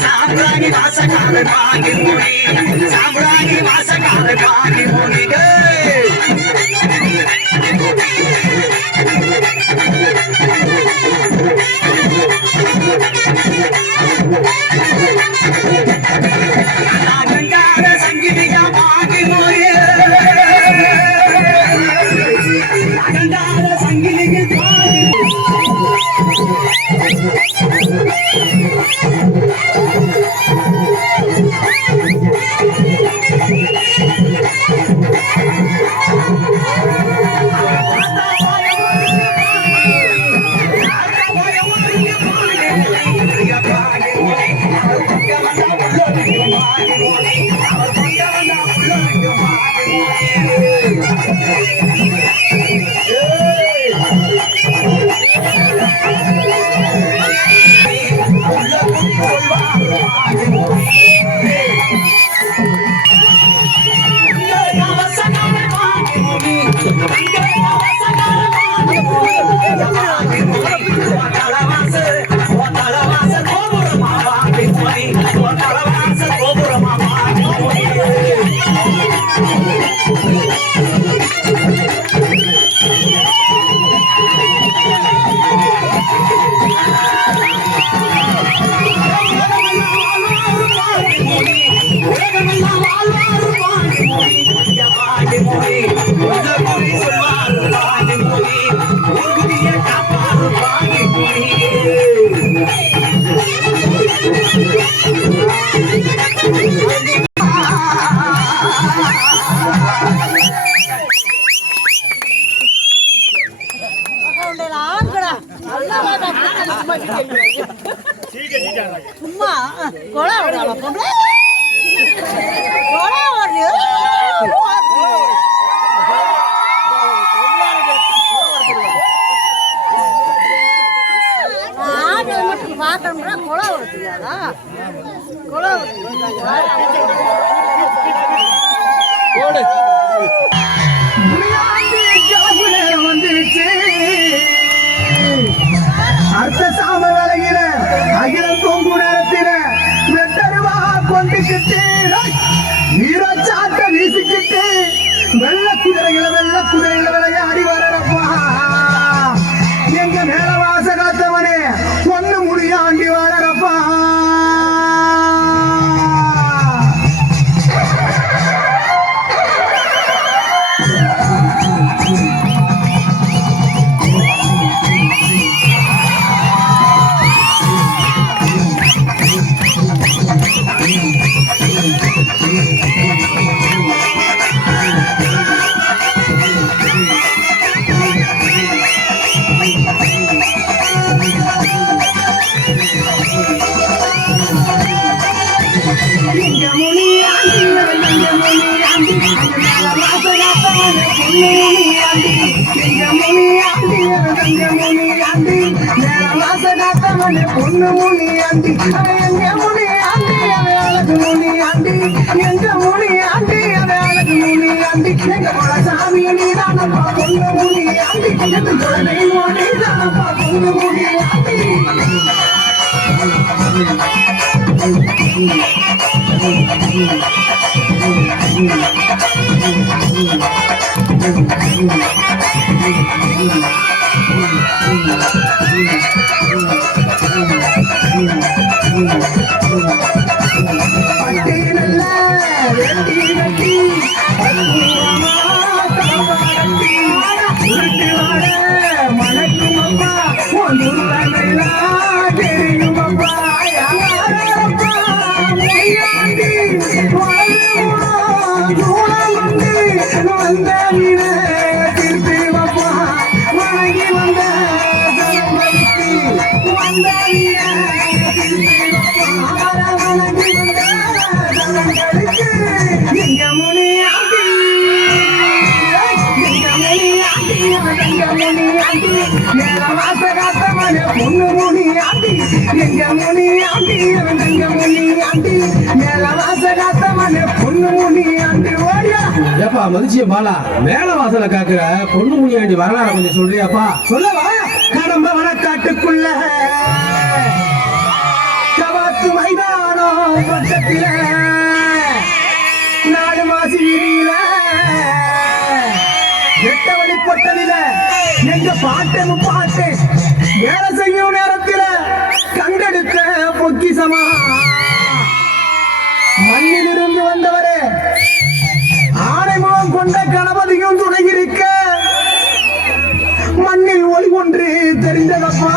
साम्राणी वासकार भाग्य मुनी साम्राणी वासकार भाग्य मुनी गंगार संगीतिका भाग्य मुनी गंगार संगीतिका சும்மா கொலை விடாத பொம்பளை கொலை வருது ஆடு மட்டும் பார்க்கணும்னா கொலை வருதுயாதா கொலை வந்துருச்சு அர்த்த சாம விலகிற அகிலம் தூங்கு நேரத்தில வெட்டருவா கொண்டுக்கிட்டு வீரச்சாட்ட வீசிக்கிட்டு வெள்ள குதிரைகளை விளையாடி வரப்பா எங்க மேல வாச காத்தவனே ஒண்ணு முடியாண்டி வரப்பா பொண்ணு முனி ஆண்டி எங்க முனி ஆண்டி அழகு முனி ஆண்டி எங்க முனி ஆண்டி அழகு முனி ஆண்டி எங்க சாமி நீதானப்பா பொண்ணு முனி ஆண்டி எங்க குழந்தை மோடி தானப்பா பொண்ணு முனி ஆண்டி ஆண்டி அவன் எங்க முனி ஆண்டி மேல வாச காத்தவனே பொண்ணு முனி ஆண்டி எங்க முனி ஆண்டி அவன் எங்க முனி ஆண்டி மேல வாச காத்தவனே பொண்ணு முனி ஆண்டி ஓடியா. ஏப்பா மதிச்சிய பாலா மேல வாசல காக்குற பொண்ணு முனியாண்டி வரலாறு கொஞ்சம் சொல்றியாப்பா? சொல்லவா? கடம்ப வனக்காட்டுக்குள்ள கவாத்து மைதானம் பக்கத்தில நாடு மாசி வீதியில எட்டவழி பொட்டலில எங்க பாட்டும் பாட்டு வேலை செய்யும் நேரத்தில கண்டெடுத்த பொக்கிசமா மண்ணிலிருந்து வந்தவரே ஆனைமுகம் கொண்ட கணபதியும் துணை இருக்க மண்ணில் ஒளி ஒன்று தெரிந்ததப்பா.